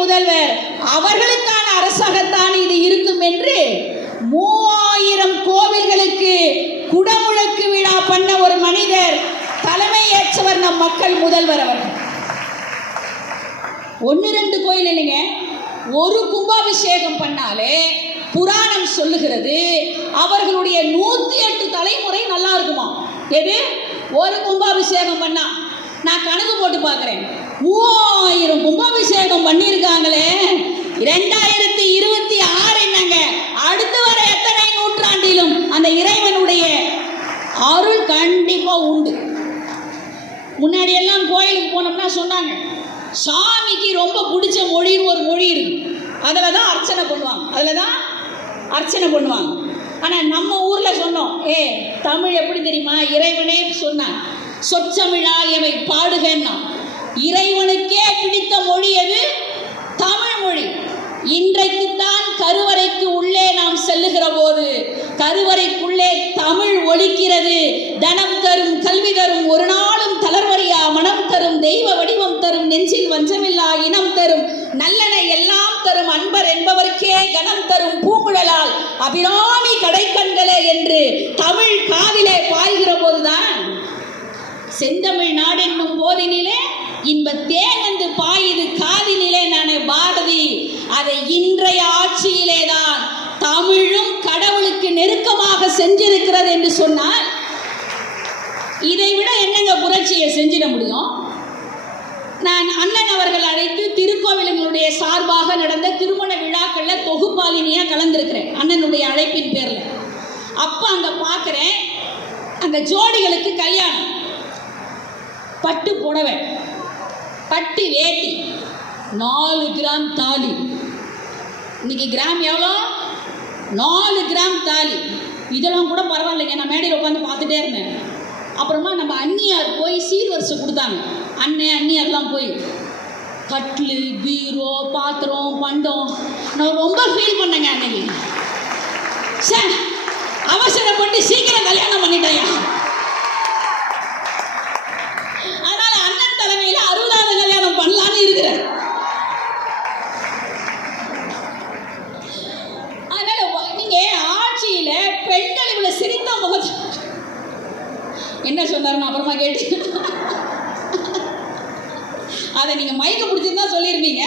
முதல்வர் அவர்களுக்கான அரசாகத்தான் இது இருக்கும் என்று 3000 கோவில்களுக்கு குடமுழக்கு விழா பண்ண ஒரு மனிதர் தலைமை ஏற்றவர் நம் மக்கள் முதல்வர் அவர்கள். 1-2 கோயில் இல்லைங்க, ஒரு கும்பாபிஷேகம் பண்ணாலே புராணம் சொல்லுகிறது அவர்களுடைய 108 தலைமுறை நல்லா இருக்குமா. எது? ஒரு கும்பாபிஷேகம் பண்ணா. நான் கணக்கு போட்டு பார்க்குறேன், 3000 கும்பாபிஷேகம் பண்ணியிருக்காங்களே. 2026 என்னங்க, அடுத்து வர எத்தனை நூற்றாண்டிலும் அந்த இறைவனுடைய அருள் கண்டிப்பாக உண்டு. முன்னாடி எல்லாம் கோயிலுக்கு போனோம்னா சொன்னாங்க, சாமிக்கு ரொம்ப பிடிச்ச மொழின்னு ஒரு மொழி இருக்கு, அதில் தான் அர்ச்சனை பண்ணுவாங்க. ஆனால் நம்ம ஊரில் சொன்னோம், தமிழ் எப்படி தெரியுமா, இறைவனே சொன்னான், சொச்சமிழால் எவை பாடுகன்னா. இறைவனுக்கே பிடித்த மொழி எது? தமிழ் மொழி. இன்றைக்குத்தான் கருவறைக்கு உள்ளே நாம் செல்லுகிற போது கருவறைக்குள்ளே தமிழ் ஒலிக்கிறது. தனம் தரும், கல்வி தரும், ஒரு நாளும் தளர்வறியா மனம் தரும், தெய்வ வடிவம் தரும், நெஞ்சில் வஞ்சமில்லா இனம் தரும், நல்லன எல்லாம் தரும், அன்பர் என்பவருக்கே கனம் தரும், பூங்குழலால் அபிராமி கடைக்கண்களே என்று தமிழ் காதிலே பாய்கிற போதுதான் செந்தமிழ் நாடென்னும் போதினிலே இன்பத்தேன் வந்து பாயுது காதினிலே நானே பாரதி. அதை இன்றைய ஆட்சியிலே தான் தமிழும் கடவுளுக்கு நெருக்கமாக செஞ்சிருக்கிறது என்று சொன்னால் இதை விட என்னங்க புரட்சியை செஞ்சிட முடியும்? நான் அண்ணன் அவர்கள் அழைத்து திருக்கோவில்களுடைய சார்பாக நடந்த திருமண விழாக்களில் தொகுப்பாளினியாக கலந்துருக்கிறேன் அண்ணனுடைய அழைப்பின் பேரில். அப்போ அங்கே பார்க்குறேன், அங்கே ஜோடிகளுக்கு கல்யாணம், பட்டு புடவை, பட்டு வேட்டி, 4 கிராம் தாலி. இன்னைக்கு கிராம் எவ்வளோ? 4 கிராம் தாலி. இதெல்லாம் கூட பரவாயில்லைங்க, நான் மேடையில் உட்காந்து பார்த்துட்டே இருந்தேன். அப்புறமா நம்ம அண்ணியார் போய் சீர்வரிசை கொடுத்தாங்க. அண்ணியார்லாம் போய் கட்லு, பீரோ, பாத்திரம், பண்டம். நான் ரொம்ப ஃபீல் பண்ணேங்க அன்னைக்கு. சார், அவசரப்பட்டு சீக்கிரம் கல்யாணம் பண்ணிட்டேன். அதனால அண்ணன் தலைமையில் 60வது கல்யாணம் பண்ணலான்னு இருக்கிறேன். அதனால நீங்க ஆட்சியில பெண்கள் இவ்வளவு சிரித்த முகத்தை என்ன சொன்னாருன்னு அப்புறமா கேட்டு அதை நீங்க மைக்க பிடிச்சிருந்தா சொல்லியிருப்பீங்க.